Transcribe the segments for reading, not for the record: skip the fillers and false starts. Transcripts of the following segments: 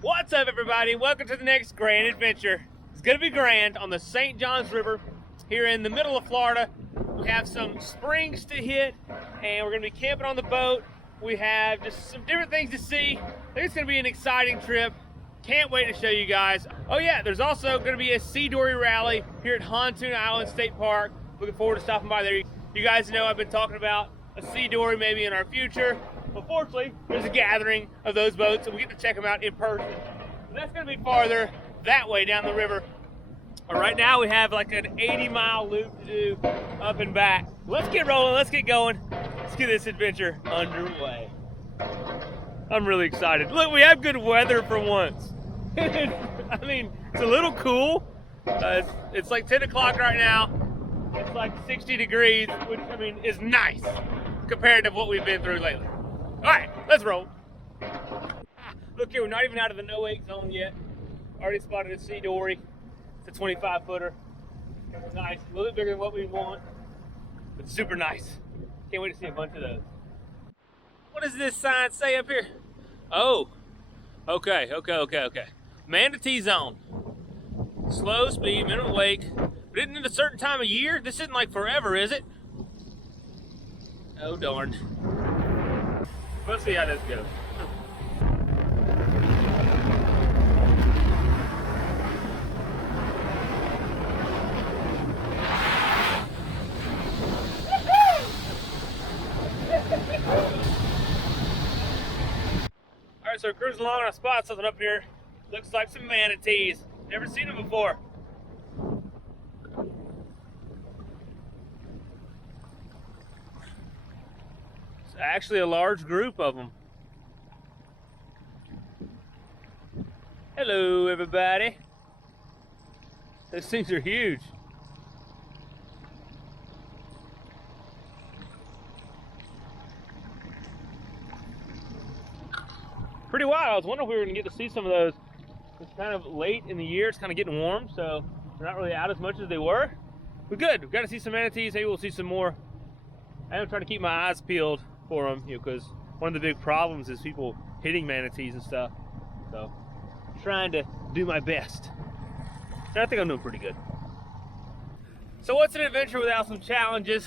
What's up, everybody? Welcome to the next grand adventure. It's gonna be grand on the St. Johns River here in the middle of Florida. We have some springs to hit and we're gonna be camping on the boat. We have just some different things to see. I think it's gonna be an exciting trip. Can't wait to show you guys. Oh yeah, there's also gonna be a sea dory rally here at Pontoon Island State Park. Looking forward to stopping by there. You guys know I've been talking about a sea dory maybe in our future. Unfortunately, there's a gathering of those boats and we get to check them out in person. So that's gonna be farther that way down the river. But right now we have like an 80-mile loop to do up and back. Let's get rolling, let's get going. Let's get this adventure underway. I'm really excited. Look, we have good weather for once. I mean, it's a little cool. It's like 10 o'clock right now. It's like 60 degrees, which I mean is nice compared to what we've been through lately. All right, let's roll. Look here, we're not even out of the no-wake zone yet. Already spotted a sea dory. It's a 25-footer. Nice, a little bit bigger than what we want, but super nice. Can't wait to see a bunch of those. What does this sign say up here? Oh, okay. Manatee zone. Slow speed, minimum wake. But isn't it a certain time of year? This isn't like forever, is it? Oh, darn. Let's see how this goes. Alright, so we're cruising along and I spot something up here. Looks like some manatees. Never seen them before. Actually a large group of them. Hello everybody. Those things are huge. Pretty wild. I was wondering if we were going to get to see some of those. It's kind of late in the year. It's kind of getting warm, so they're not really out as much as they were. But good. We've got to see some manatees. Maybe we'll see some more. I'm trying to keep my eyes peeled for them, because one of the big problems is people hitting manatees and stuff. So, I'm trying to do my best. And I think I'm doing pretty good. So what's an adventure without some challenges?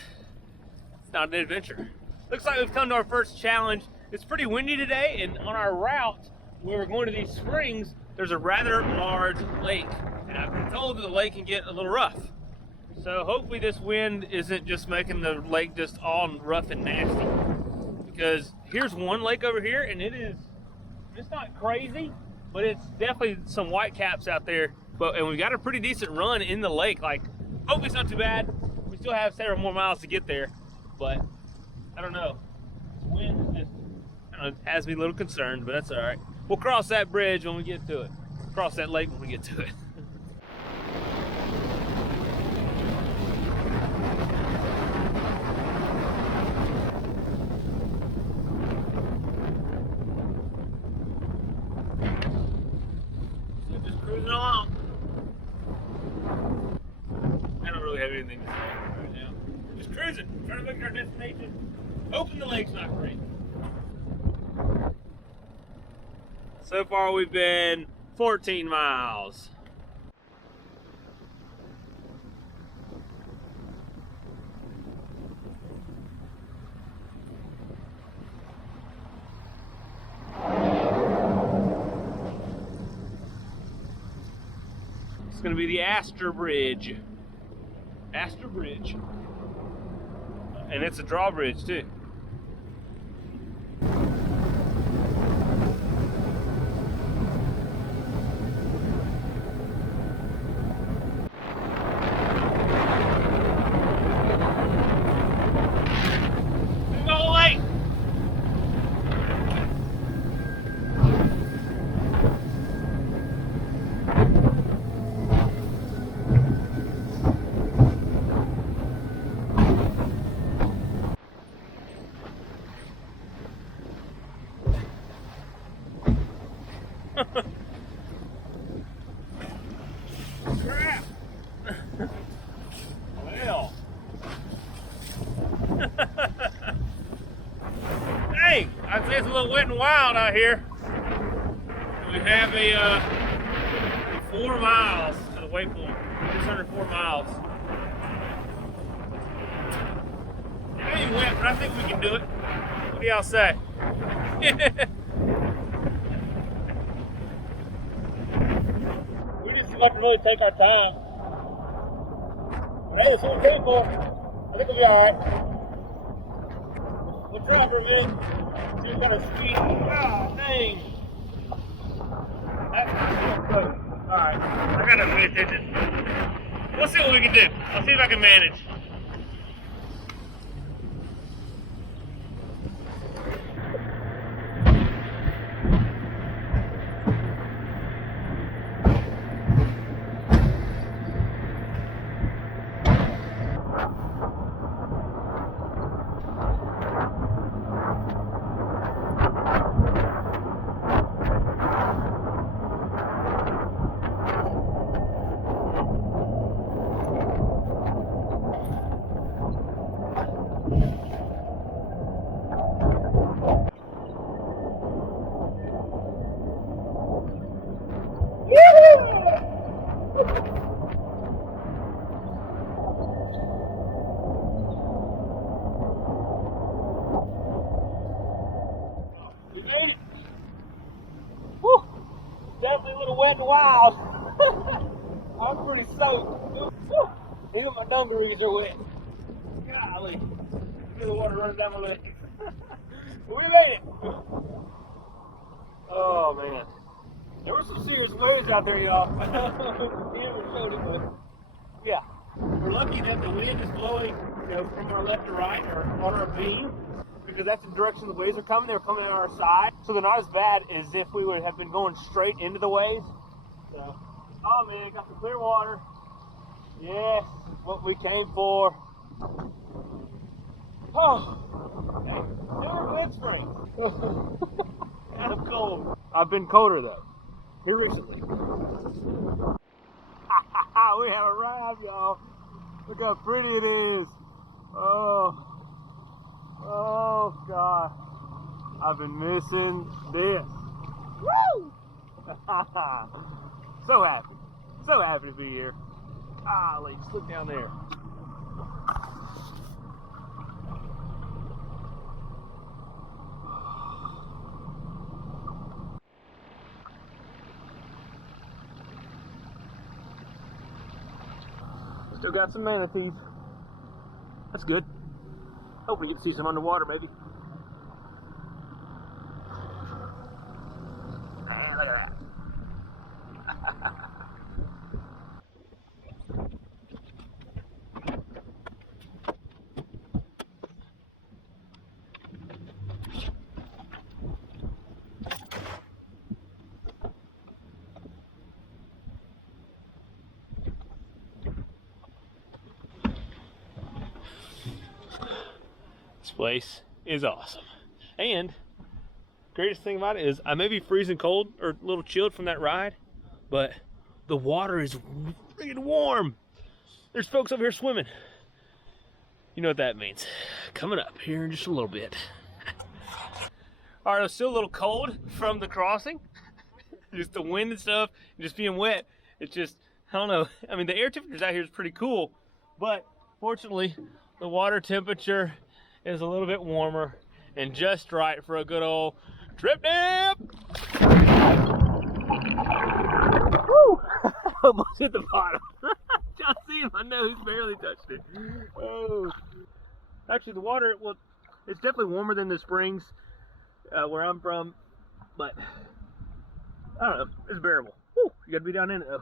It's not an adventure. Looks like we've come to our first challenge. It's pretty windy today, and on our route where we're going to these springs, there's a rather large lake. And I've been told that the lake can get a little rough. So hopefully this wind isn't just making the lake just all rough and nasty. Because here's one lake over here, and it's not crazy, but it's definitely some white caps out there. And we've got a pretty decent run in the lake. Like, hopefully it's not too bad. We still have several more miles to get there, but I don't know. This wind is just, I don't know, it has me a little concerned, but that's all right. We'll cross that bridge when we get to it. Cross that lake when we get to it. Along. I don't really have anything to say right now. Just cruising, trying to look at our destination. Hoping the lake's not great. So far we've been 14 miles. It's going to be the Astor Bridge. Astor Bridge. And it's a drawbridge too. Crap! Well. Dang! I'd say it's a little wet and wild out here. We have a 4 miles to the wake pool. Just under 4 miles. It ain't wet, but I think we can do it. What do y'all say? We just have to really take our time. Hey, there's 4 people. I think we'll be alright. We'll try for a minute. See what kind of speed. Ah, dang. Alright, I gotta pay attention. We'll see what we can do. I'll see if I can manage. Definitely a little wet and wild. I'm pretty soaked. Even my dungarees are wet. Golly. Feel the water running down my leg. We made it. Oh man. There were some serious waves out there, y'all. Yeah. We're lucky that the wind is blowing, from our left to right or on our beam, because that's the direction the waves are coming. They're coming on our side, so they're not as bad as if we would have been going straight into the waves. So, oh man, got some clear water. Yes, what we came for. Oh, never been spring. I'm cold. I've been colder though, here recently. We have arrived, y'all. Look how pretty it is. Oh. Oh God, I've been missing this. Woo! So happy to be here. Golly, just look down there. Still got some manatees. That's good. Hoping you get to see some underwater, maybe. Man, look at that. This place is awesome. And greatest thing about it is I may be freezing cold or a little chilled from that ride, but the water is freaking warm. There's folks over here swimming. You know what that means. Coming up here in just a little bit. All right, it's still a little cold from the crossing. Just the wind and stuff, and just being wet. It's just, I don't know. I mean, the air temperatures out here is pretty cool, but fortunately, the water temperature is a little bit warmer and just right for a good old trip dip. Woo! Almost hit the bottom. Y'all see my nose barely touched it. Oh. Actually, the water, well, it's definitely warmer than the springs where I'm from, but I don't know, it's bearable. Woo, you gotta be down in it though.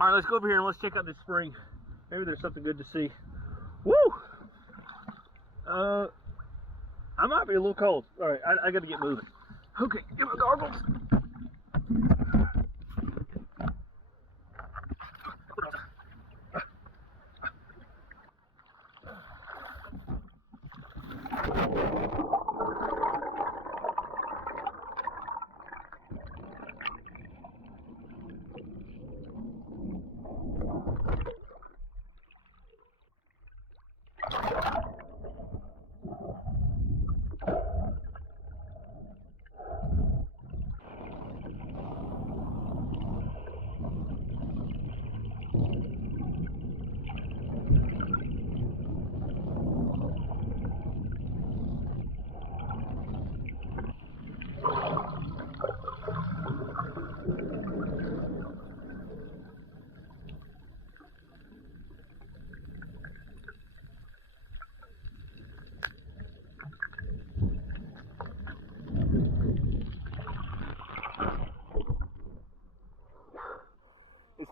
All right, let's go over here and let's check out this spring. Maybe there's something good to see. Woo! I might be a little cold. All right, I gotta get moving. Okay, get my goggles.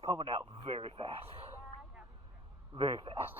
pumping out very fast. Very fast.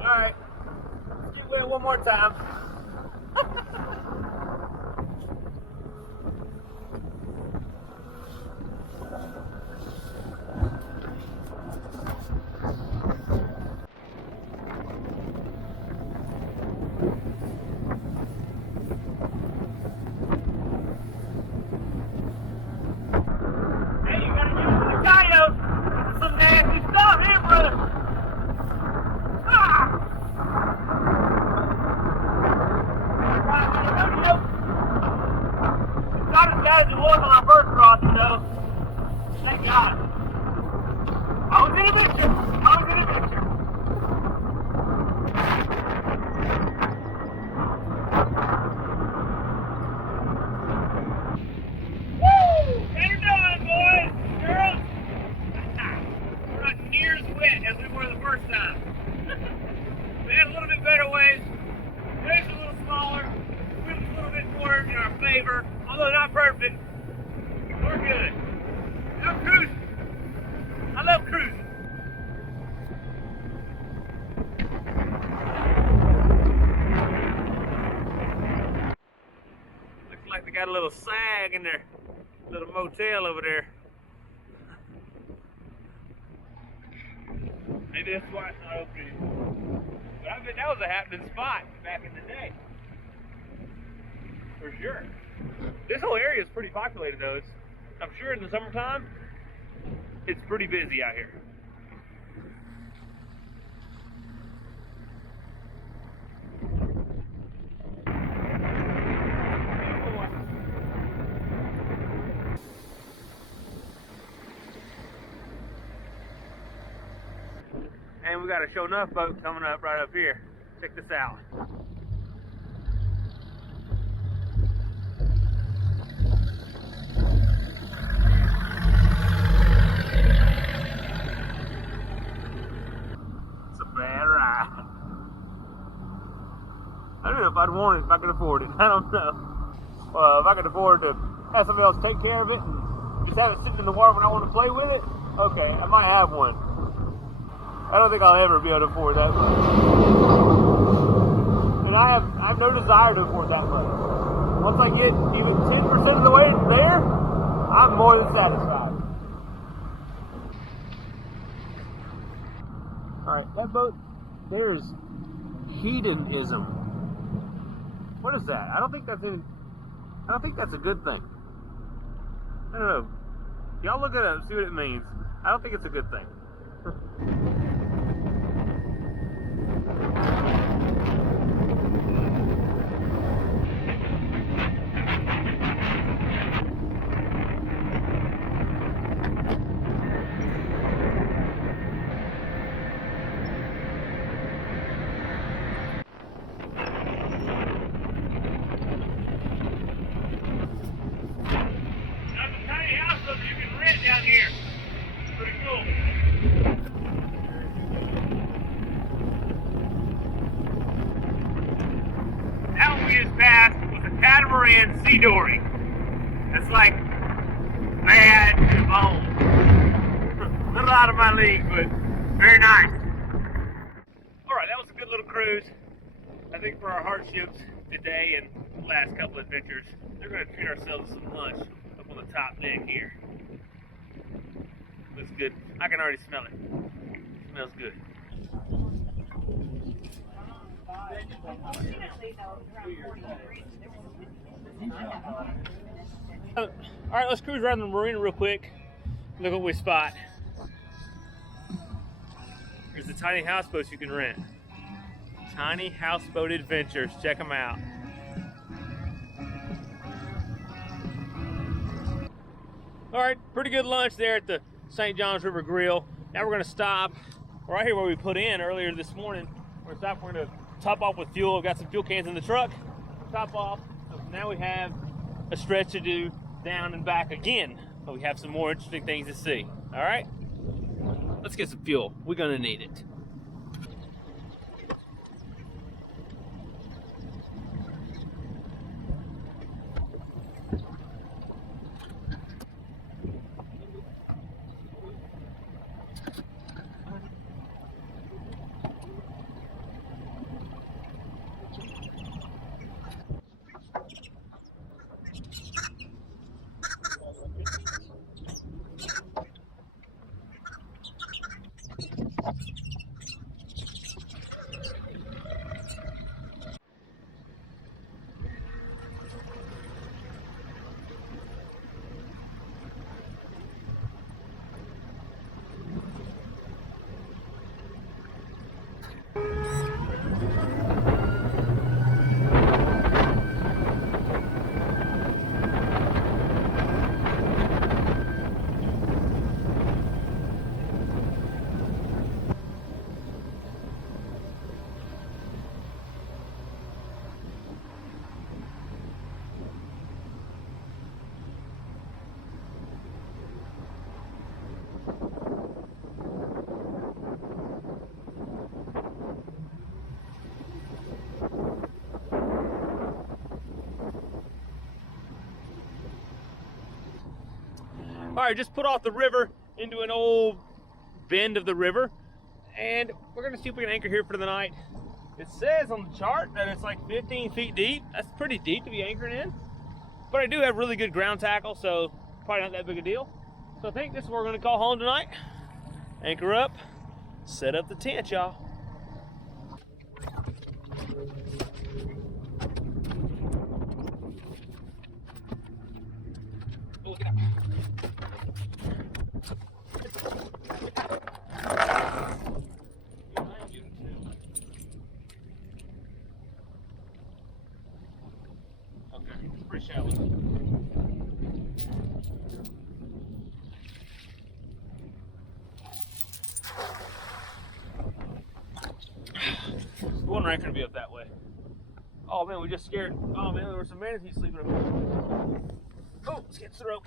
Alright, let's get wet one more time. Hey, you gotta get rid of the coyotes. Some nasty stuff here, brother. Ah! Right, bad as it was on our first crossing, though. Thank God. I was in a picture. Woo! How you doing, boys? Girls? We're not near as wet as we were the first time. We had a little bit better waves. Waves a little smaller. Wind's a little bit more in our favor. Although not perfect. We're good. I'm cruising. I love cruising. Looks like they got a little sag in their little motel over there. Maybe that's why it's not open anymore. But I bet that was a happening spot back in the day. For sure. This whole area is pretty populated though. I'm sure in the summertime, it's pretty busy out here. And we got a show enough boat coming up right up here. Check this out. It's a bad ride. I don't know if I'd want it if I could afford it. I don't know. If I could afford to have somebody else take care of it and just have it sitting in the water when I want to play with it, okay, I might have one. I don't think I'll ever be able to afford that much. And I have no desire to afford that much. Once I get even 10% of the way there, I'm more than satisfied. Alright, that boat, there's hedonism. What is that? I don't think that's a good thing. I don't know. Y'all look it up, see what it means. I don't think it's a good thing. Down here. Pretty cool. That one we just passed was a catamaran sea dory. That's like bad to the bone. Not out of my league, but very nice. Alright, that was a good little cruise. I think for our hardships today and the last couple of adventures, they're going to treat ourselves to some lunch up on the top deck here. Looks good. I can already smell it. It smells good. Alright, let's cruise around the marina real quick. Look what we spot. There's the tiny houseboats you can rent. Tiny Houseboat Adventures. Check them out. Alright, pretty good lunch there at the St. John's River Grill. Now we're going to stop right here where we put in earlier this morning. We're going to stop. We're going to top off with fuel. We've got some fuel cans in the truck. Top off. So now we have a stretch to do down and back again. But we have some more interesting things to see. All right? Let's get some fuel. We're going to need it. All right, just put off the river into an old bend of the river, and we're gonna see if we can anchor here for the night. It says on the chart that it's like 15 feet deep. That's pretty deep to be anchoring in. But I do have really good ground tackle, so probably not that big a deal. So I think this is what we're gonna call home tonight. Anchor up, set up the tent, y'all. Okay, it's pretty shallow. One right gonna be up that way. Oh man, we just scared. Oh man, there were some manatees sleeping up here. Oh, let's get the rope.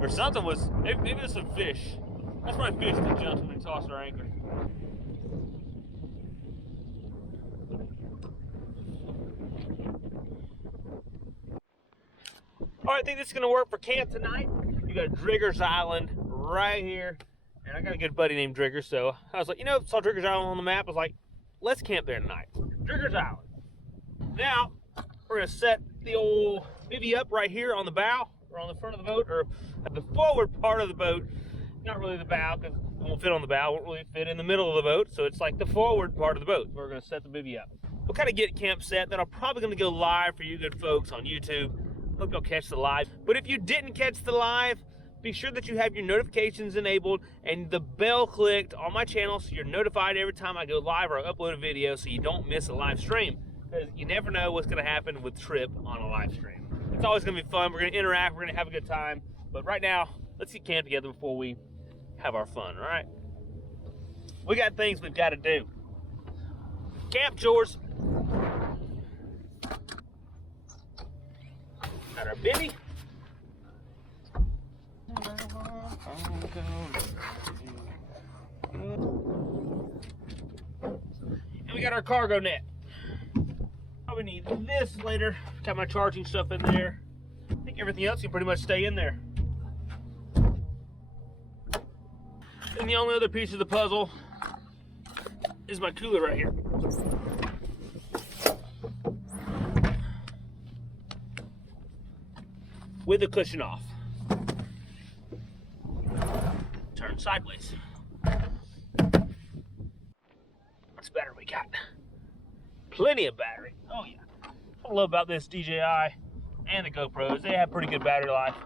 Or something was, maybe there's some fish. That's probably fish that jumped when we tossed our anchor. All right, I think this is gonna work for camp tonight. You got Drigger's Island right here. And I got a good buddy named Drigger, so I was like, you know, saw Drigger's Island on the map. I was like, let's camp there tonight. Drigger's Island. Now, we're gonna set the old bivvy up right here on the bow, or on the front of the boat, or at the forward part of the boat. Not really the bow, because it won't fit on the bow, it won't really fit in the middle of the boat, so it's like the forward part of the boat. We're gonna set the bivvy up. We'll kind of get camp set, then I'm probably gonna go live for you good folks on YouTube. Hope you'll catch the live. But if you didn't catch the live, be sure that you have your notifications enabled and the bell clicked on my channel so you're notified every time I go live or I upload a video so you don't miss a live stream. Because you never know what's going to happen with Trip on a live stream. It's always going to be fun. We're going to interact. We're going to have a good time. But right now, let's get camp together before we have our fun, all right? We got things we've got to do. Camp chores. Got our bivvy. And we got our cargo net. Probably need this later. Got my charging stuff in there. I think everything else can pretty much stay in there. And the only other piece of the puzzle is my cooler right here. With the cushion off. Turn sideways. What's battery we got? Plenty of battery. Oh yeah. What I love about this DJI and the GoPros, they have pretty good battery life.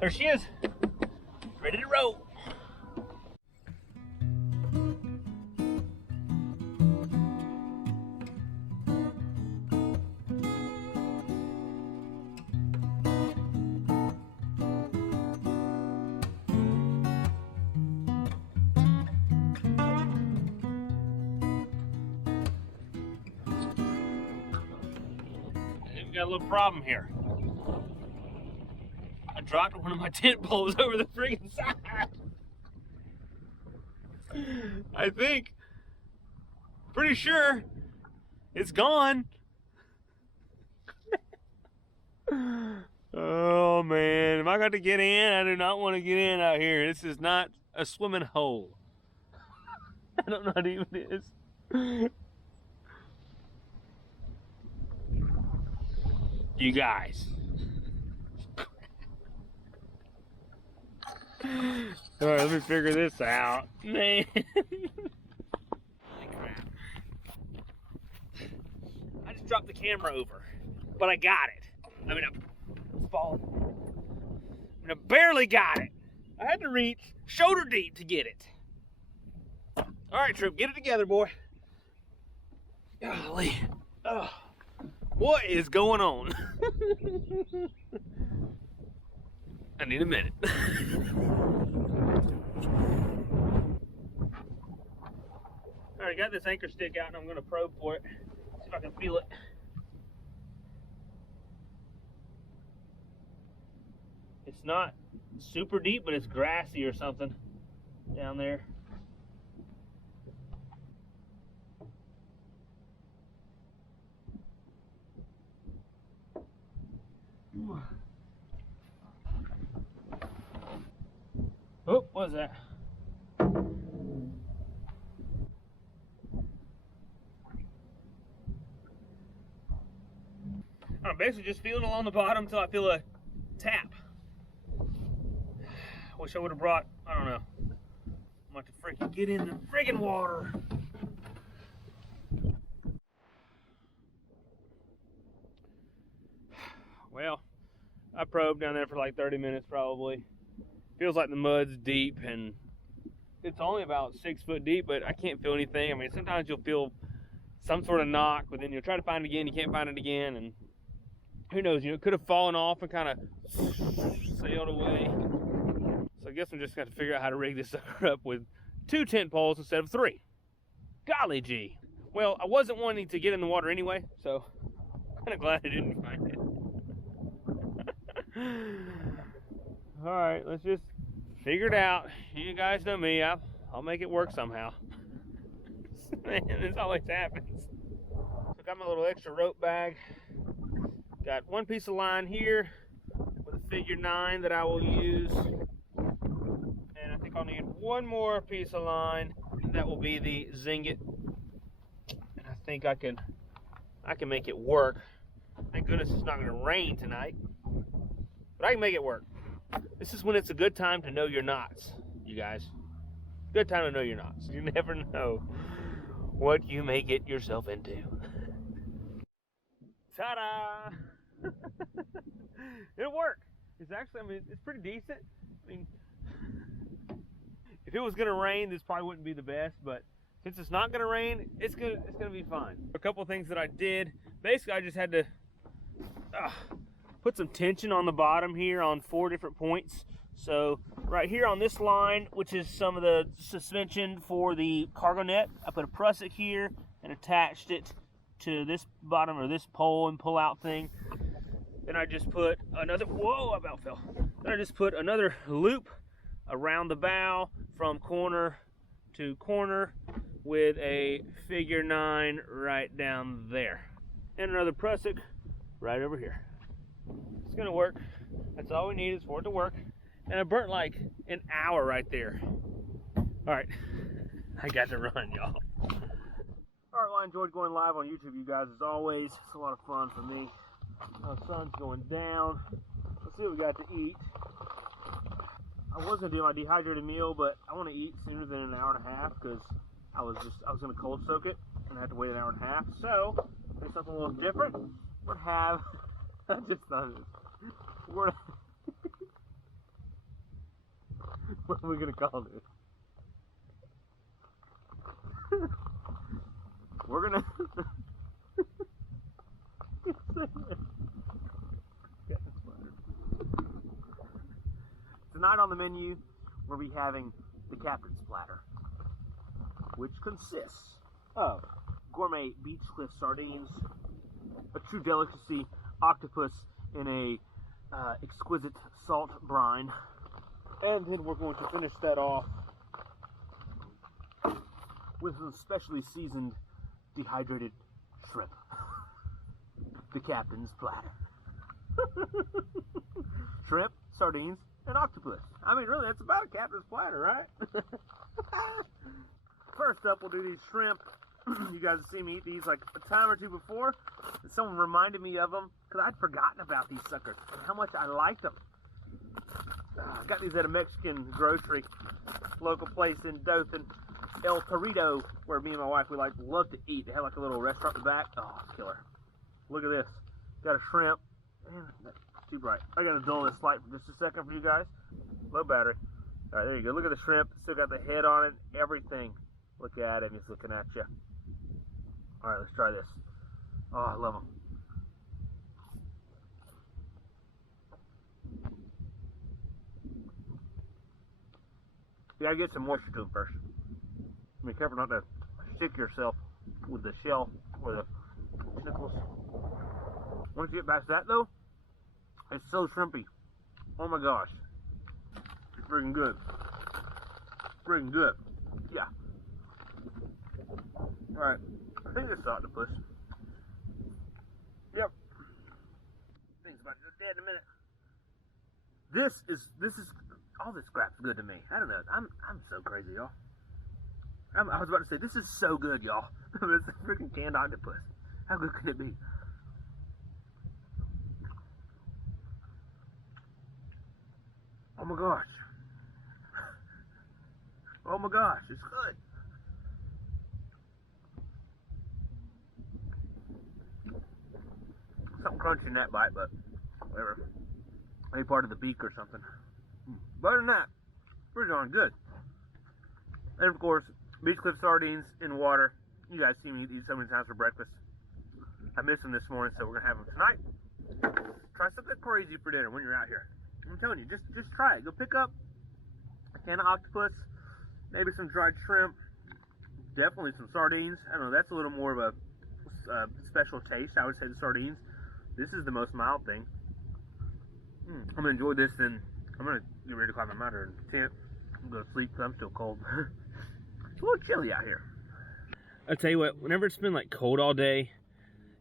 There she is, ready to roll. And we got a little problem here. I dropped one of my tent poles over the friggin' side. I think, pretty sure, it's gone. Oh man, am I going to get in? I do not want to get in out here. This is not a swimming hole. I don't know how deep it is. You guys. All right, let me figure this out. Man. Crap. I just dropped the camera over, but I got it. I mean, I barely got it. I had to reach shoulder deep to get it. All right, Trip, get it together, boy. Golly. Oh, what is going on? I need a minute. Alright, got this anchor stick out and I'm going to probe for it. See if I can feel it. It's not super deep, but it's grassy or something down there. Oh, what was that? I'm basically just feeling along the bottom until I feel a tap. Wish I would have brought, I don't know. I'm about to freaking get in the friggin' water. Well, I probed down there for like 30 minutes probably. Feels like the mud's deep and it's only about 6 foot deep, but I can't feel anything. I mean, sometimes you'll feel some sort of knock, but then you'll try to find it again, you can't find it again, and who knows, you know, it could have fallen off and kind of sailed away. So I guess I'm just going to figure out how to rig this sucker up with 2 tent poles instead of 3. Golly gee. Well, I wasn't wanting to get in the water anyway, so I'm kind of glad I didn't find it. Alright, let's just figure it out. You guys know me, I'll make it work somehow. Man, this always happens. So I got my little extra rope bag. Got 1 piece of line here with a figure 9 that I will use. And I think I'll need 1 more piece of line. That will be the Zingit. And I think I can make it work. Thank goodness it's not going to rain tonight. But I can make it work. This is when it's a good time to know your knots, you guys. Good time to know your knots. You never know what you may get yourself into. Ta-da! It'll work. It's actually, I mean, it's pretty decent. I mean, if it was gonna rain, this probably wouldn't be the best, but since it's not gonna rain, it's gonna be fine. A couple of things that I did. Basically, I just had to put some tension on the bottom here on 4 different points. So right here on this line, which is some of the suspension for the cargo net, I put a prusik here and attached it to this bottom or this pole and pull out thing. Then I just put another, whoa, I about fell. Then I just put another loop around the bow from corner to corner with a figure 9 right down there. And another prusik right over here. It's gonna work. That's all we need is for it to work. And I burnt like an hour right there. All right, I got to run, y'all. All right, well, I enjoyed going live on YouTube, you guys, as always. It's a lot of fun for me. The sun's going down. Let's see what we got to eat. I was gonna do my dehydrated meal, but I want to eat sooner than an hour and a half because I was gonna cold soak it and I had to wait an hour and a half. So, do something a little different. We're gonna have. I just thought of this. What are we gonna call this? We're gonna. Tonight on the menu, we'll be having the Captain's Platter, which consists of gourmet beach cliff sardines, a true delicacy octopus in a exquisite salt brine, and then we're going to finish that off with some specially seasoned dehydrated shrimp. The Captain's Platter. Shrimp, sardines, and octopus. I mean, really, that's about a Captain's Platter, right? First up, we'll do these shrimp. You guys have seen me eat these like a time or two before. And someone reminded me of them because I'd forgotten about these suckers and how much I liked them. I got these at a Mexican grocery, local place in Dothan, El Torito, where me and my wife, we love to eat. They have like a little restaurant in the back. Oh, killer. Look at this. Got a shrimp. Man, that's too bright. I gotta dull this light for just a second for you guys. Low battery. All right, there you go. Look at the shrimp. Still got the head on it. Everything. Look at him. He's looking at you. All right, let's try this. Oh, I love them. You gotta get some moisture to them first. Be careful not to stick yourself with the shell or the nipples. Once you get past that though, it's so shrimpy. Oh my gosh. It's freaking good. Freaking good. Yeah. Alright. I think this is octopus. Yep. Thing's about to go dead in a minute. This is all this crap's good to me. I don't know. I'm so crazy, y'all. I was about to say, this is so good, y'all. It's a freaking canned octopus. How good can it be? Oh my gosh. Oh my gosh, it's good. Something crunchy in that bite, but whatever. Maybe part of the beak or something. Better than that, pretty darn good. And of course, beach clip sardines in water. You guys see me eat these so many times for breakfast. I missed them this morning, so we're gonna have them tonight. Try something crazy for dinner when you're out here. I'm telling you, just try it. Go pick up a can of octopus, maybe some dried shrimp, definitely some sardines. I don't know, that's a little more of a special taste, I would say, the sardines. This is the most mild thing. I'm gonna enjoy this, then I'm gonna get ready to climb my mountain tent. I'm gonna sleep because I'm still cold. It's a little chilly out here. I'll tell you what, whenever it's been like cold all day,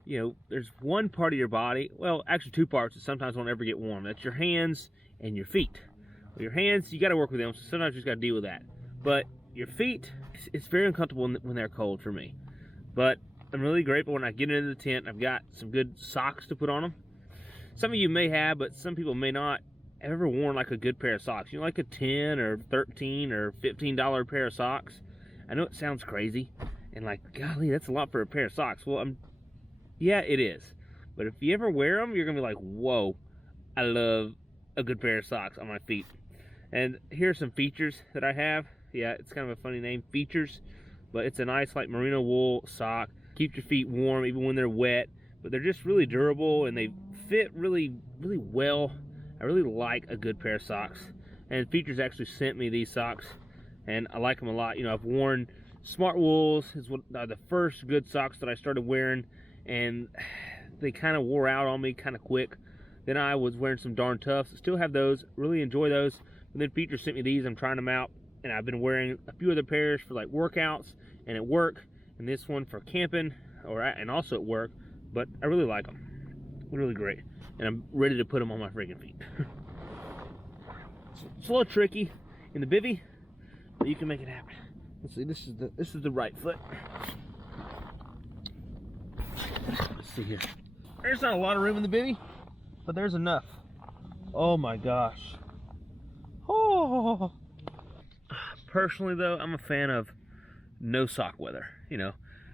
you know, there's one part of your body, well, actually two parts that sometimes won't ever get warm. That's your hands and your feet. Well, your hands, you got to work with them, so sometimes you just got to deal with that. But your feet, it's very uncomfortable when they're cold for me. But I'm really grateful when I get into the tent, I've got some good socks to put on them. Some of you may have, but some people may not have ever worn like a good pair of socks. You know, like a $10 or $13 or $15 pair of socks. I know it sounds crazy, and like, golly, that's a lot for a pair of socks. Well, yeah, it is. But if you ever wear them, you're gonna be like, whoa, I love a good pair of socks on my feet. And here's some features that I have. Yeah, it's kind of a funny name, features, but it's a nice like merino wool sock. Keeps your feet warm even when they're wet, but they're just really durable and they fit really, really well. I really like a good pair of socks. And Features actually sent me these socks, and I like them a lot. You know, I've worn Smart Wools. Is the first good socks that I started wearing, and they kind of wore out on me kind of quick. Then I was wearing some Darn Toughs. Still have those, really enjoy those. And then Features sent me these. I'm trying them out, and I've been wearing a few other pairs for like workouts and at work, and this one for camping and also at work. But I really like them, really great, and I'm ready to put them on my freaking feet. It's a little tricky in the bivvy, but you can make it happen. Let's see, this is the right foot. Let's see here. There's not a lot of room in the bivvy, but there's enough. Oh my gosh. Oh. Personally though, I'm a fan of no sock weather. You know,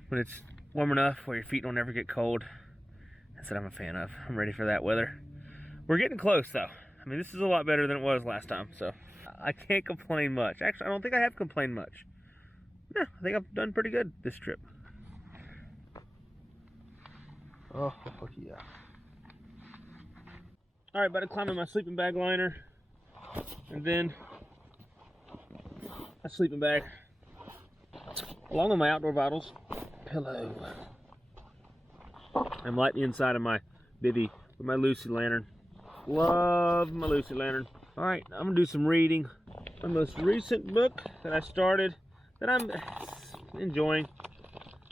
when it's warm enough where your feet don't ever get cold. That's what I'm a fan of. I'm ready for that weather. We're getting close though. I mean, this is a lot better than it was last time, so I can't complain much. Actually, I don't think I have complained much. Yeah, I think I've done pretty good this trip. Oh, yeah. All right, about to climb in my sleeping bag liner, and then a sleeping bag, along with my Outdoor Vitals pillow. I'm lighting the inside of my bivvy with my Lucy lantern. Love my Lucy lantern. All right, I'm gonna do some reading. My most recent book that I started, that I'm enjoying.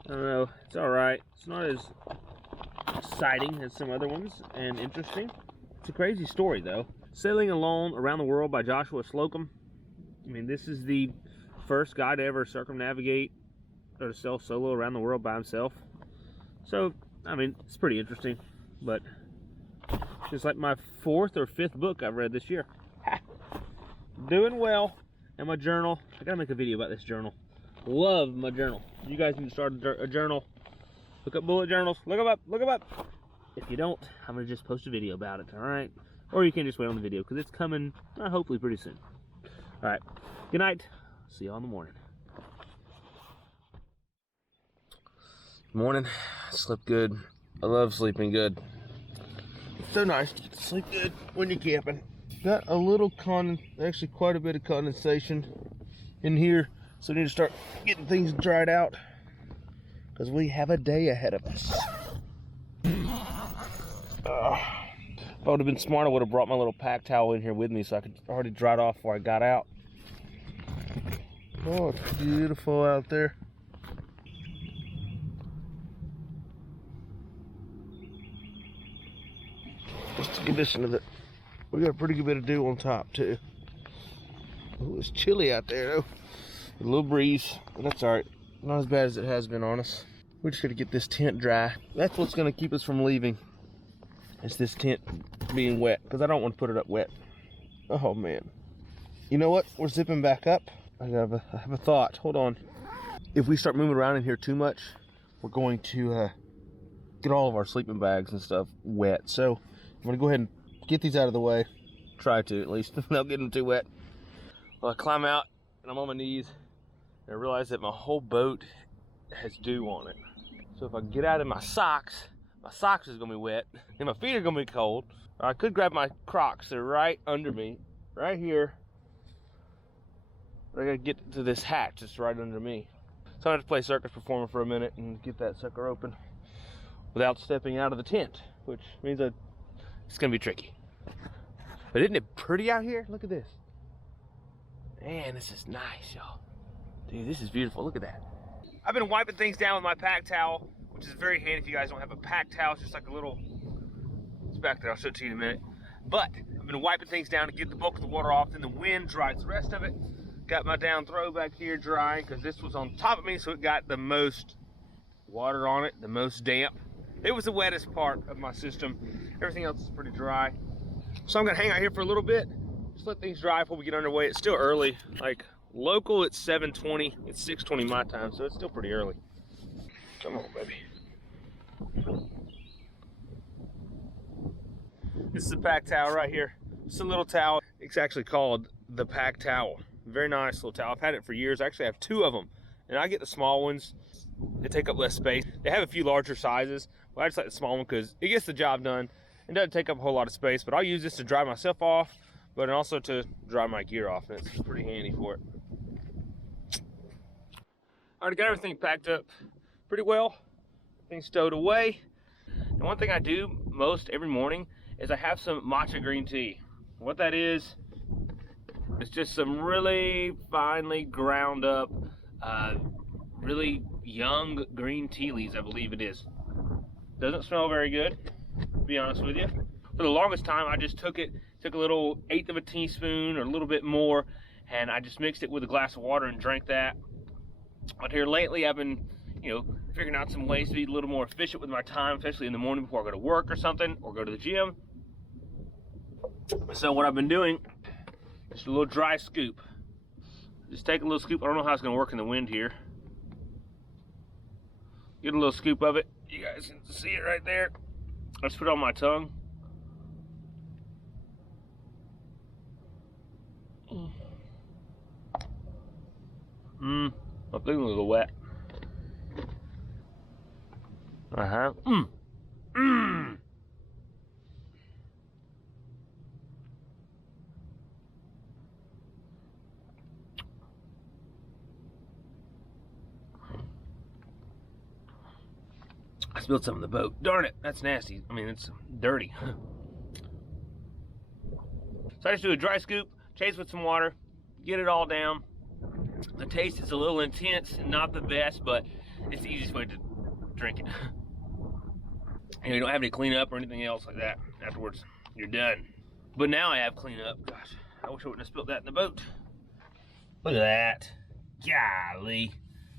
I don't know, it's all right. It's not as exciting as some other ones and interesting. It's a crazy story though. Sailing Alone Around the World by Joshua Slocum. I mean, this is the first guy to ever circumnavigate or sail solo around the world by himself. So, I mean, it's pretty interesting, but it's like my 4th or 5th book I've read this year. Doing well. And my journal. I gotta make a video about this journal. Love my journal. You guys need to start a journal. Look up bullet journals. Look them up. Look them up. If you don't, I'm gonna just post a video about it. All right. Or you can just wait on the video because it's coming hopefully pretty soon. All right. Good night. See y'all in the morning. Morning. Slept good. I love sleeping good. It's so nice to get to sleep good when you're camping. Got a little actually quite a bit of condensation in here, so we need to start getting things dried out because we have a day ahead of us. If I would have been smart, I would have brought my little pack towel in here with me so I could already dry it off before I got out. Oh, it's beautiful out there. Just the condition of it. We got a pretty good bit of dew on top too. Ooh, it's chilly out there though. A little breeze, but that's alright. Not as bad as it has been on us. We're just gonna get this tent dry. That's what's gonna keep us from leaving. It's this tent being wet, because I don't want to put it up wet. Oh man. You know what? We're zipping back up. I have a thought. Hold on. If we start moving around in here too much, we're going to get all of our sleeping bags and stuff wet. So I'm gonna go ahead and get these out of the way. Try to, at least, without getting them too wet. Well, I climb out and I'm on my knees and I realize that my whole boat has dew on it. So if I get out in my socks is gonna be wet and my feet are gonna be cold. Or I could grab my Crocs. They're right under me, right here. But I gotta get to this hatch that's right under me. So I have to play circus performer for a minute and get that sucker open without stepping out of the tent, which means it's gonna be tricky. But isn't it pretty out here? Look at this. Man, this is nice, y'all. Dude, this is beautiful. Look at that. I've been wiping things down with my pack towel, which is very handy if you guys don't have a pack towel. It's just like a little, it's back there, I'll show it to you in a minute. But I've been wiping things down to get the bulk of the water off, then the wind dries the rest of it. Got my down throw back here dry, because this was on top of me, so it got the most water on it, the most damp. It was the wettest part of my system. Everything else is pretty dry. So I'm gonna hang out here for a little bit, just let things dry before we get underway. It's still early, like local it's 7:20, it's 6:20 my time, so it's still pretty early. Come on, baby. This is a pack towel right here. It's a little towel. It's actually called the pack towel. Very nice little towel. I've had it for years. I actually have two of them, and I get the small ones. They take up less space. They have a few larger sizes, but I just like the small one because it gets the job done. It doesn't take up a whole lot of space, but I'll use this to dry myself off, but also to dry my gear off, and it's pretty handy for it. I already got everything packed up pretty well. Everything stowed away. And one thing I do most every morning is I have some matcha green tea. What that is, it's just some really finely ground up, really young green tea leaves, I believe it is. Doesn't smell very good, to be honest with you. For the longest time, I just took a little 1/8 of a teaspoon or a little bit more, and I just mixed it with a glass of water and drank that. But here lately, I've been, figuring out some ways to be a little more efficient with my time, especially in the morning before I go to work or something, or go to the gym. So what I've been doing, just a little dry scoop. Just take a little scoop. I don't know how it's gonna work in the wind here. Get a little scoop of it. You guys can see it right there. I just put it on my tongue. My thing's a little wet. I spilled some in the boat. Darn it, that's nasty. I mean, it's dirty. So I just do a dry scoop, chase with some water, get it all down. The taste is a little intense, not the best, but it's the easiest way to drink it. You don't have any cleanup or anything else like that. Afterwards, you're done. But now I have cleanup. Gosh, I wish I wouldn't have spilled that in the boat. Look at that. Golly.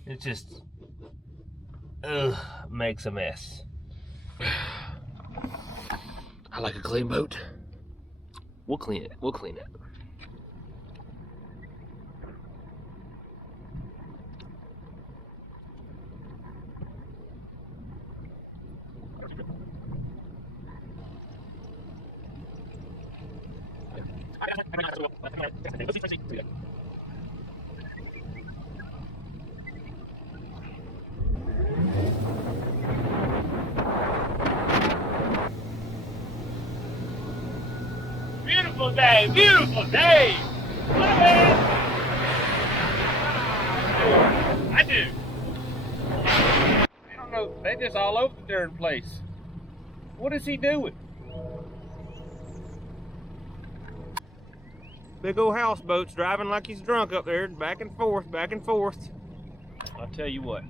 It's just, makes a mess. I like a clean boat. We'll clean it. We'll clean it. day. Beautiful day. Love it. I do. I don't know. They just all over the darn place. What is he doing? Big old houseboats driving like he's drunk up there, back and forth, back and forth. I'll tell you what.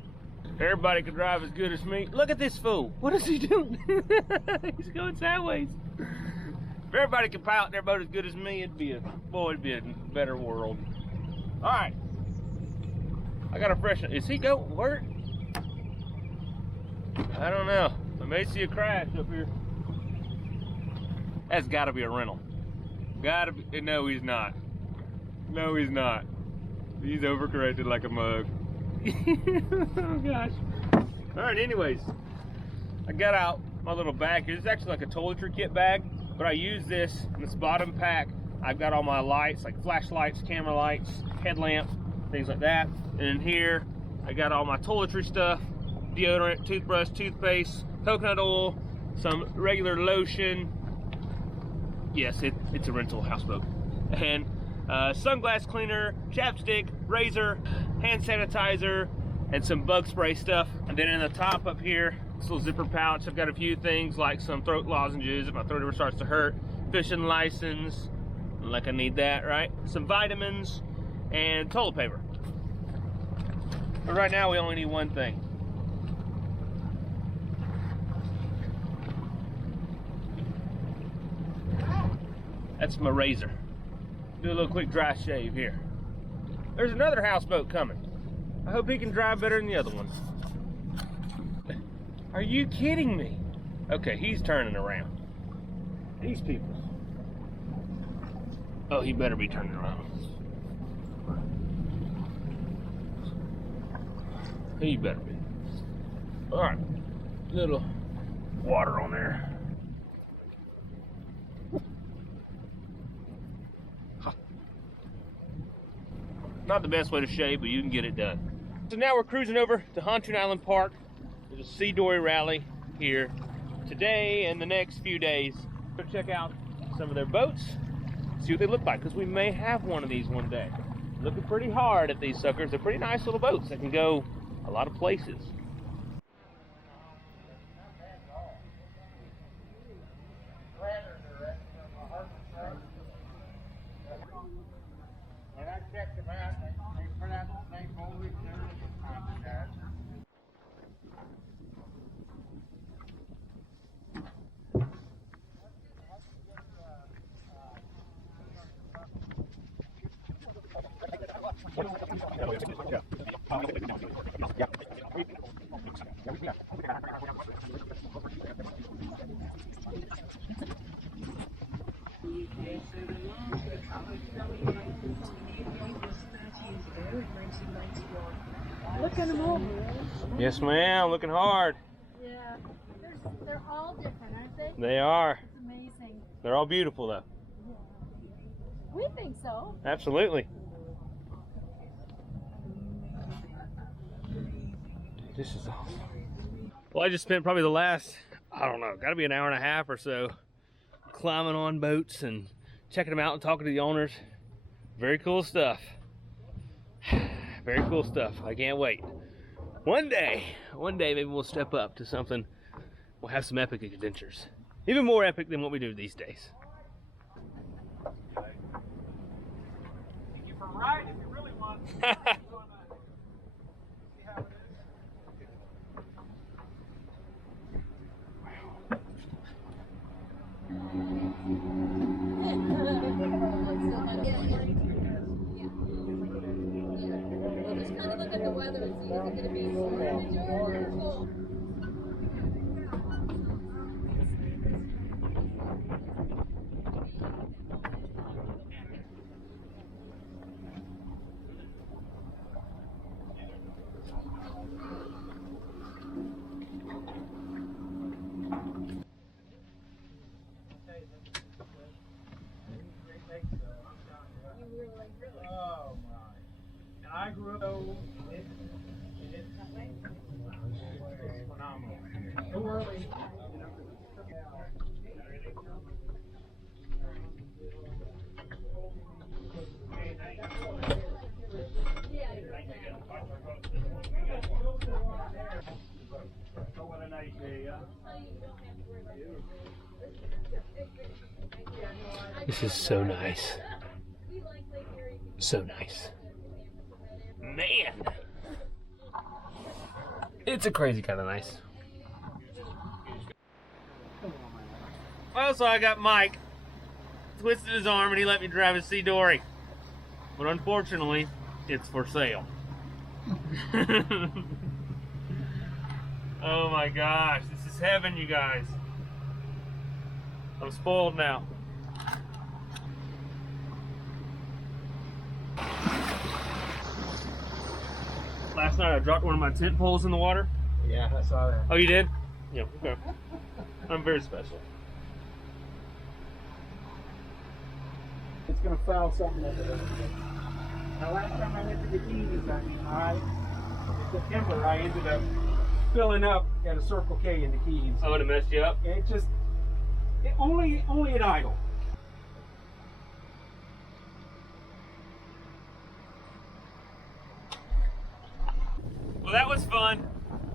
Everybody can drive as good as me. Look at this fool. What is he doing? He's going sideways. If everybody could pilot their boat as good as me, it'd be a better world. All right. I got a fresh one. Is he going? Where? I don't know. I may see a crash up here. That's got to be a rental. Gotta be. No, he's not. No, he's not. He's overcorrected like a mug. Oh gosh. All right. Anyways, I got out my little bag here. This is actually like a toiletry kit bag, but I use this in this bottom pack. I've got all my lights, like flashlights, camera lights, headlamps, things like that. And in here, I got all my toiletry stuff: deodorant, toothbrush, toothpaste, coconut oil, some regular lotion. Yes, it's a rental houseboat. And sunglass cleaner, chapstick, razor, hand sanitizer, and some bug spray stuff. And then in the top up here, this little zipper pouch, I've got a few things like some throat lozenges if my throat ever starts to hurt, fishing license, like I need that, right? Some vitamins, and toilet paper. But right now we only need one thing. That's my razor. Do a little quick dry shave here. There's another houseboat coming. I hope he can drive better than the other one. Are you kidding me? Okay, he's turning around. These people. Oh, he better be turning around. He better be. All right, little water on there. Not the best way to shave, but you can get it done. So now we're cruising over to Hontoon Island Park. There's a sea dory rally here today and the next few days. Go check out some of their boats, see what they look like, because we may have one of these one day. Looking pretty hard at these suckers. They're pretty nice little boats that can go a lot of places. And I checked them out, they put out the same foliage and everything on there. Looking them over. Yes, ma'am. Looking hard. Yeah, they're all different, aren't they? They are. It's amazing. They're all beautiful, though. Yeah. We think so. Absolutely. This is awesome. Well, I just spent probably the last, I don't know, got to be an hour and a half or so climbing on boats and checking them out and talking to the owners. Very cool stuff. Very cool stuff. I can't wait. One day maybe we'll step up to something. We'll have some epic adventures. Even more epic than what we do these days. You can ride if you really want. Just kind of look at the weather and see if it's going to be warm or cold. Oh my. I grew up it's phenomenal. This is so nice. So nice. Man. It's a crazy kind of nice. Well, so I got Mike. Twisted his arm and he let me drive his Sea Dory. But unfortunately, it's for sale. Oh my gosh, this is heaven, you guys. I'm spoiled now. Last night I dropped one of my tent poles in the water. Yeah, I saw that. Oh, you did? Yeah, okay. I'm very special. It's gonna foul something over there. Now, last time I went to the Keys, in September, I ended up filling up at a Circle K in the Keys. I would have messed you up. It only at idle. Well, that was fun.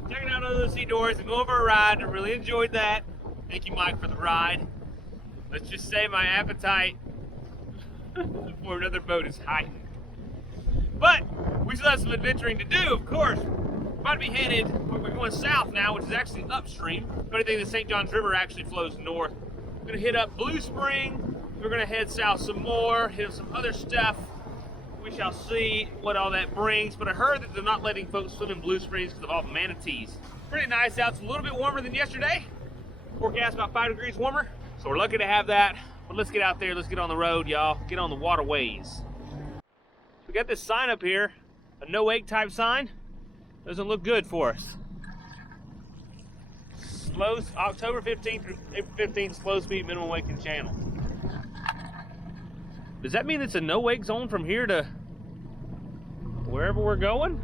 Checking out all those Sea Dories and going for a ride. I really enjoyed that. Thank you, Mike, for the ride. Let's just say my appetite for another boat is heightened. But we still have some adventuring to do, of course. We're about to be headed, we're going south now, which is actually upstream. Funny thing, the St. Johns River actually flows north. We're gonna hit up Blue Spring. We're gonna head south some more, hit some other stuff. We shall see what all that brings, but I heard that they're not letting folks swim in Blue Springs because of all the manatees. Pretty nice out. It's a little bit warmer than yesterday. Forecast about 5 degrees warmer, so we're lucky to have that. But let's get out there, let's get on the road, y'all. Get on the waterways. We got this sign up here, a no wake type sign. Doesn't look good for us. Slow, October 15th through April 15th, slow speed minimum wake in channel. Does that mean it's a no wake zone from here to wherever we're going?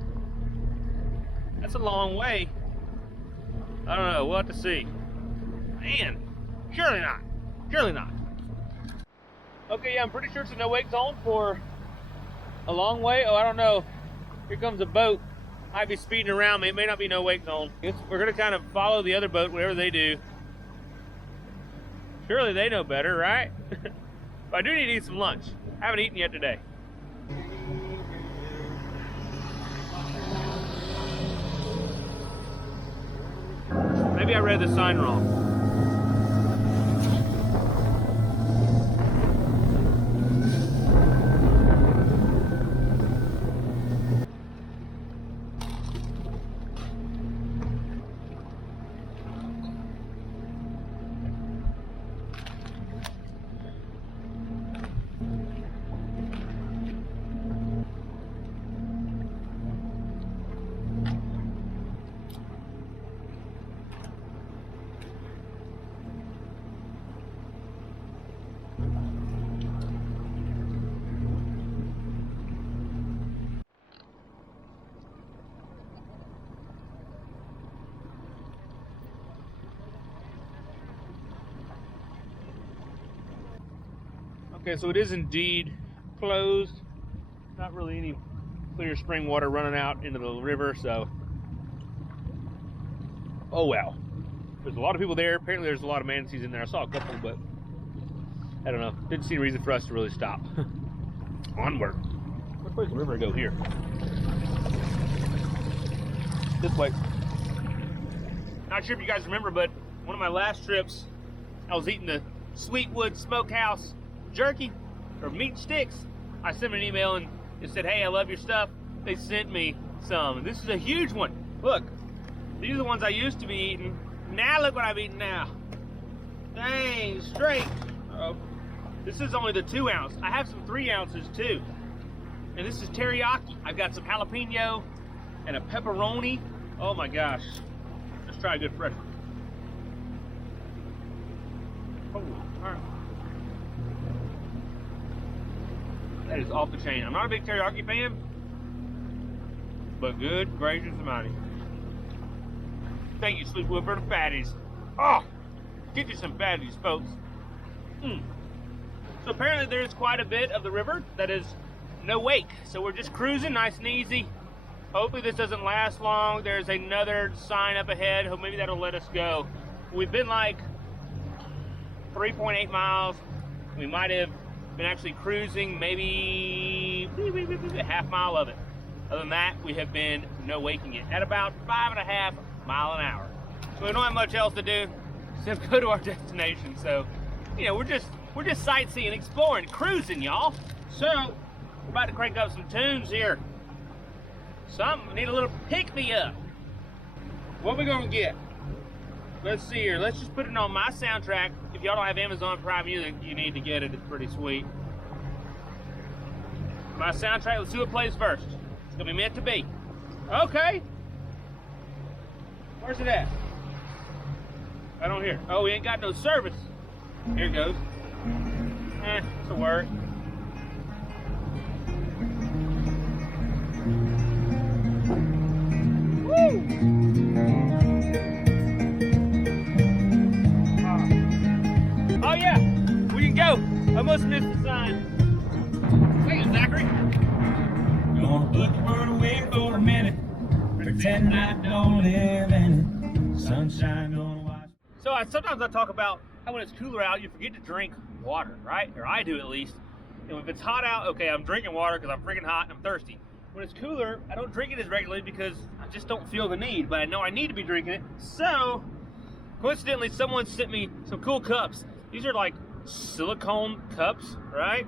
That's a long way. I don't know, we'll have to see. Man, surely not, surely not. Okay, yeah, I'm pretty sure it's a no wake zone for a long way. Oh, I don't know. Here comes a boat. Might be speeding around me. It may not be no wake zone. We're gonna kind of follow the other boat, whatever they do. Surely they know better, right? But I do need to eat some lunch. I haven't eaten yet today. Maybe I read the sign wrong. Okay, so it is indeed closed. Not really any clear spring water running out into the river, so. Oh well. There's a lot of people there. Apparently there's a lot of manatees in there. I saw a couple, but I don't know. Didn't see a reason for us to really stop. Onward. Which way does the river go here? This way. Not sure if you guys remember, but one of my last trips, I was eating the Sweetwood Smokehouse jerky or meat sticks. I sent them an email and it said, hey, I love your stuff. They sent me some. And this is a huge one. Look, these are the ones I used to be eating. Now look what I've eaten now. Dang, straight. This is only the 2 ounce. I have some 3 ounces too. And this is teriyaki. I've got some jalapeno and a pepperoni. Oh my gosh. Let's try a good fresh one. Oh, all right. That is off the chain. I'm not a big teriyaki fan, but good gracious almighty. Thank you, Sweetwood, for the fatties. Oh, get you some fatties, folks. So apparently there is quite a bit of the river that is no wake. So we're just cruising nice and easy. Hopefully this doesn't last long. There's another sign up ahead. Maybe that'll let us go. We've been like 3.8 miles. We might have been actually cruising maybe a half mile of it. Other than that, we have been no waking it at about 5.5 miles an hour. So we don't have much else to do except go to our destination. So, you know, we're just sightseeing, exploring, cruising, y'all. So we're about to crank up some tunes here. Some need a little pick-me-up. What we gonna get? Let's see here. Let's just put it on my soundtrack. If y'all don't have Amazon Prime Music, you need to get it. It's pretty sweet. My soundtrack, let's see what plays first. It's gonna be meant to be. Okay. Where's it at? I don't hear it. Oh, we ain't got no service. Here it goes. It's a word. Woo! Oh yeah, we can go. I must miss the sign. Thank you, Zachary. Gonna put the world away for a minute. Pretend I don't live in it. Sunshine gonna watch. So sometimes I talk about how when it's cooler out, you forget to drink water, right? Or I do at least. And if it's hot out, okay, I'm drinking water because I'm freaking hot and I'm thirsty. When it's cooler, I don't drink it as regularly because I just don't feel the need, but I know I need to be drinking it. So, coincidentally, someone sent me some cool cups. These are like silicone cups, right?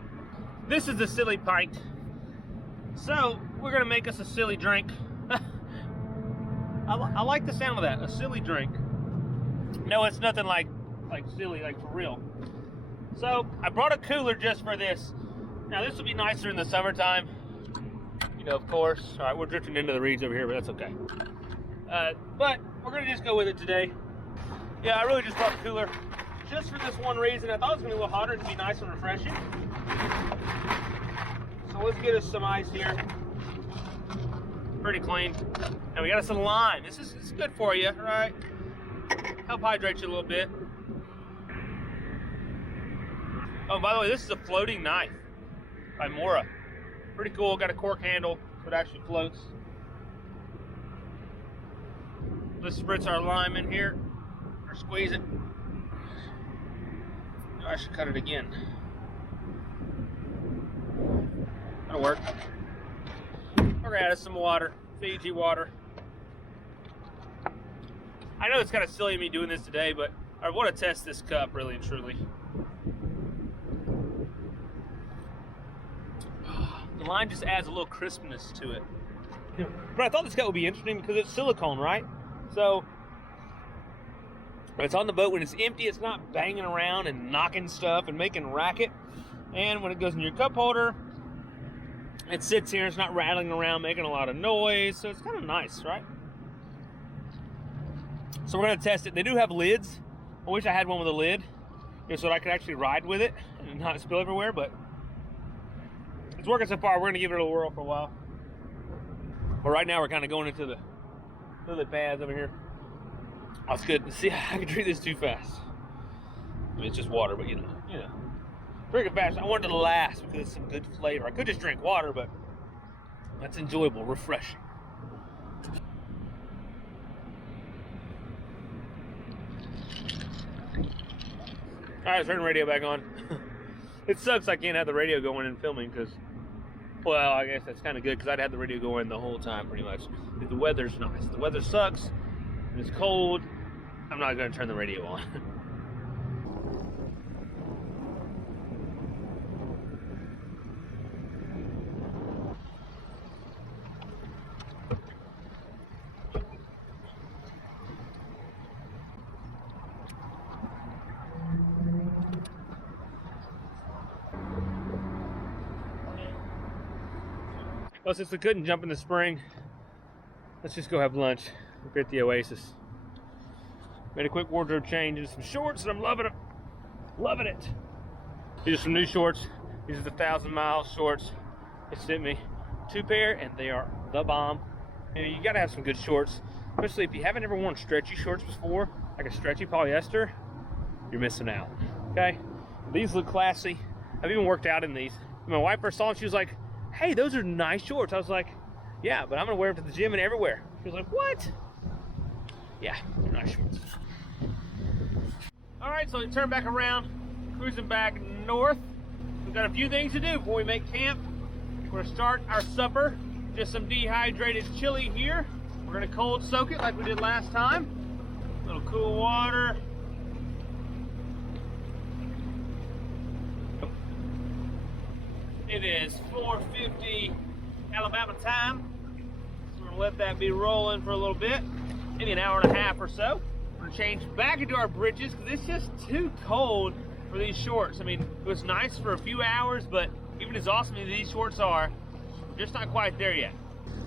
This is a silly pint. So, we're gonna make us a silly drink. I like the sound of that, a silly drink. No, it's nothing like silly, like for real. So, I brought a cooler just for this. Now, this will be nicer in the summertime. You know, of course. All right, we're drifting into the reeds over here, but that's okay. But we're gonna just go with it today. Yeah, I really just brought the cooler just for this one reason. I thought it was gonna be a little hotter and be nice and refreshing. So let's get us some ice here. Pretty clean. And we got us some lime. This is good for you, right? Help hydrate you a little bit. Oh, by the way, this is a floating knife by Mora. Pretty cool, got a cork handle, so it actually floats. Let's spritz our lime in here, or squeeze it. Oh, I should cut it again. That'll work. We're gonna add some water, Fiji water. I know it's kind of silly of me doing this today, but I want to test this cup really and truly. The lime just adds a little crispness to it. But I thought this cup would be interesting because it's silicone, right? So when it's on the boat, when it's empty, it's not banging around and knocking stuff and making racket. And when it goes in your cup holder, it sits here, it's not rattling around, making a lot of noise. So it's kind of nice, right? So we're gonna test it. They do have lids. I wish I had one with a lid, so that I could actually ride with it and not spill everywhere, but it's working so far. We're gonna give it a whirl for a while. But right now we're kind of going into the lily pads over here. Oh, it's good. See, I can drink this too fast. I mean, it's just water, but you know. Drink it fast. I wanted it to last because it's some good flavor. I could just drink water, but that's enjoyable, refreshing. All right, let's turn the radio back on. It sucks I can't have the radio going and filming because, well, I guess that's kind of good because I'd have the radio going the whole time pretty much. The weather's nice. The weather sucks and it's cold. I'm not going to turn the radio on. Well, since we couldn't jump in the spring, let's just go have lunch. We're at the Oasis. Made a quick wardrobe change into some shorts, and I'm loving it. Loving it. These are some new shorts. These are the 1,000-mile shorts. They sent me 2 pair, and they are the bomb. And you gotta have some good shorts, especially if you haven't ever worn stretchy shorts before, like a stretchy polyester. You're missing out. Okay? These look classy. I've even worked out in these. When my wife first saw them, she was like, "Hey, those are nice shorts." I was like, Yeah, but I'm gonna wear them to the gym and everywhere. She was like, what? Yeah, they're nice shorts. All right, so we turn back around, cruising back north. We've got a few things to do before we make camp. We're gonna start our supper, just some dehydrated chili here. We're gonna cold soak it like we did last time. A little cool water. It is 4:50 Alabama time. We're gonna let that be rolling for a little bit, maybe an hour and a half or so. We're gonna change back into our breeches because it's just too cold for these shorts. I mean, it was nice for a few hours, but even as awesome as these shorts are, we're just not quite there yet.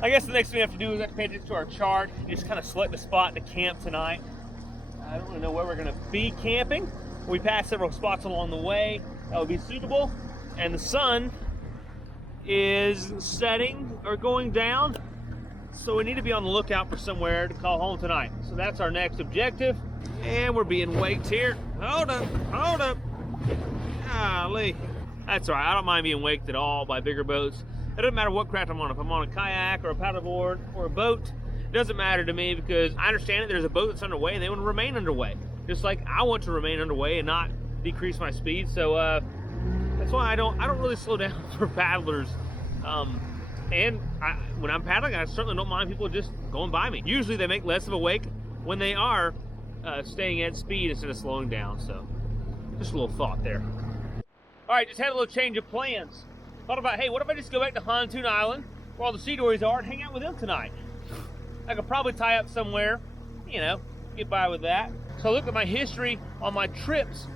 I guess the next thing we have to do is have to pay attention to our chart and just kind of select the spot to camp tonight. I don't really know where we're gonna be camping. We passed several spots along the way that would be suitable, and the sun is setting or going down, so we need to be on the lookout for somewhere to call home tonight. So that's our next objective, and we're being waked here. Hold up. Golly. That's all right, I don't mind being waked at all by bigger boats. It doesn't matter what craft I'm on. If I'm on a kayak or a paddleboard or a boat, it doesn't matter to me, because I understand that there's a boat that's underway and they want to remain underway. Just like I want to remain underway and not decrease my speed. So that's why I don't really slow down for paddlers. When I'm paddling, I certainly don't mind people just going by me. Usually they make less of a wake when they are staying at speed instead of slowing down. So just a little thought there. All right, just had a little change of plans. Thought about, hey, what if I just go back to Pontoon Island, where all the sea dories are, and hang out with them tonight? I could probably tie up somewhere, you know, get by with that. So I looked at my history on my trips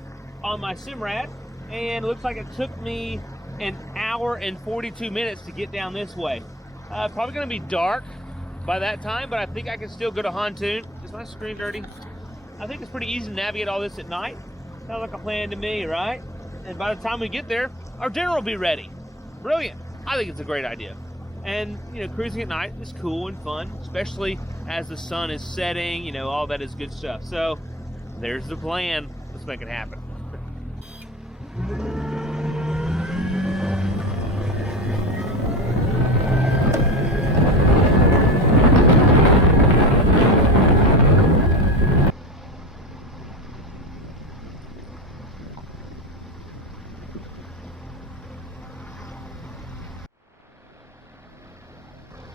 on my Simrad, and it looks like it took me an hour and 42 minutes to get down this way. Probably gonna be dark by that time, but I think I can still go to Pontoon. Is my screen dirty? I think it's pretty easy to navigate all this at night. Sounds like a plan to me, right? And by the time we get there, our dinner will be ready. Brilliant. I think it's a great idea. And, you know, cruising at night is cool and fun, especially as the sun is setting, you know, all that is good stuff. So there's the plan. Let's make it happen.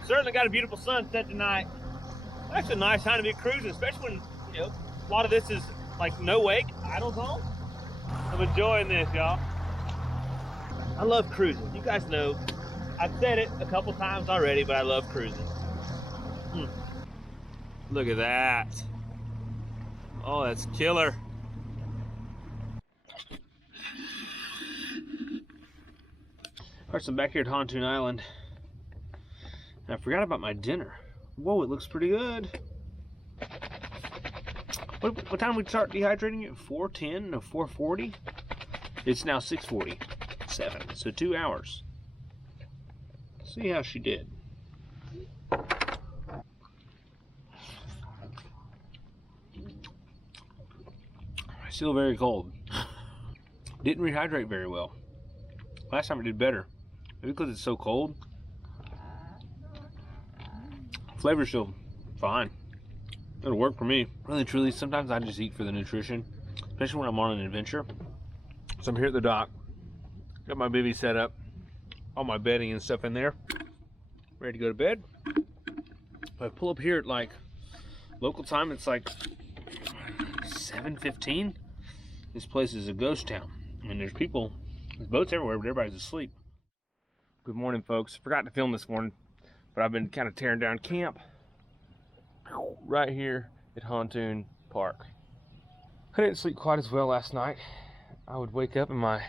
Certainly got a beautiful sunset tonight. That's a nice time to be cruising, especially when, you know, a lot of this is like no wake, idle zone. I'm enjoying this, y'all. I love cruising. You guys know, I've said it a couple times already, but I love cruising. Look at that. Oh, that's killer. All right, so I'm back here at Pontoon Island. And I forgot about my dinner. Whoa, it looks pretty good. What time did we start dehydrating it? 4:10? No, 4:40? It's now 6:47, so 2 hours. See how she did. Still very cold. Didn't rehydrate very well. Last time I did better. Maybe because it's so cold. Flavor's still fine. It'll work for me. Really, truly, sometimes I just eat for the nutrition, especially when I'm on an adventure. So I'm here at the dock. Got my bivvy set up, all my bedding and stuff in there, ready to go to bed. If I pull up here at like local time, it's like 7:15. This place is a ghost town. I mean, there's people, there's boats everywhere, but everybody's asleep. Good morning, folks. Forgot to film this morning, but I've been kind of tearing down camp right here at Pontoon Park. I didn't sleep quite as well last night. I would wake up and my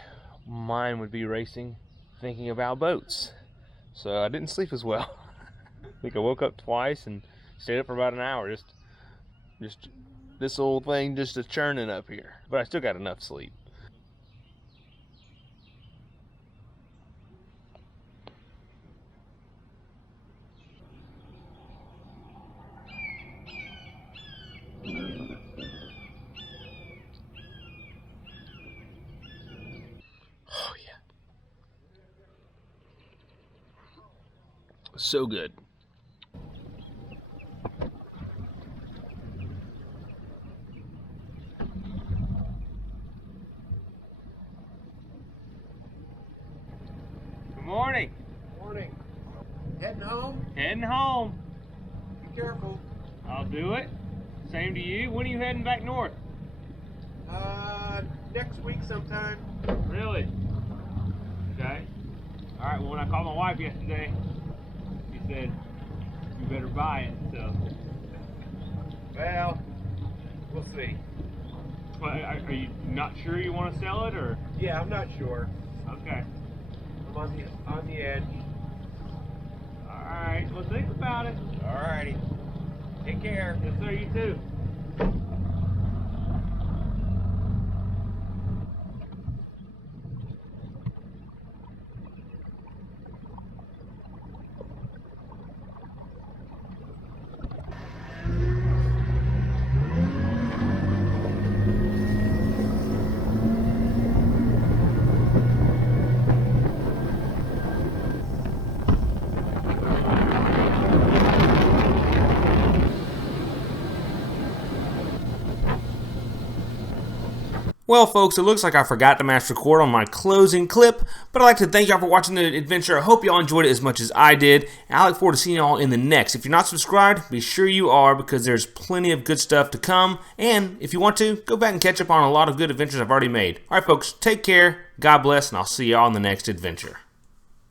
mind would be racing, thinking about boats. So I didn't sleep as well. I think I woke up twice and stayed up for about an hour. Just this old thing just a churning up here. But I still got enough sleep. Oh yeah. So good. home. Heading home. Be careful. I'll do it. Same to you. When are you heading back north? Next week sometime. Really? Okay. All right. Well, when I called my wife yesterday, she said you better buy it. So. Well, we'll see. Well, are you not sure you want to sell it, or? Yeah, I'm not sure. Okay. I'm on the edge. All right. Well, think about it. Alrighty. Take care. Yes, sir. You too. Well, folks, it looks like I forgot to mash record on my closing clip, but I'd like to thank y'all for watching the adventure. I hope y'all enjoyed it as much as I did, and I look forward to seeing y'all in the next. If you're not subscribed, be sure you are, because there's plenty of good stuff to come, and if you want to, go back and catch up on a lot of good adventures I've already made. Alright, folks, take care, God bless, and I'll see y'all in the next adventure.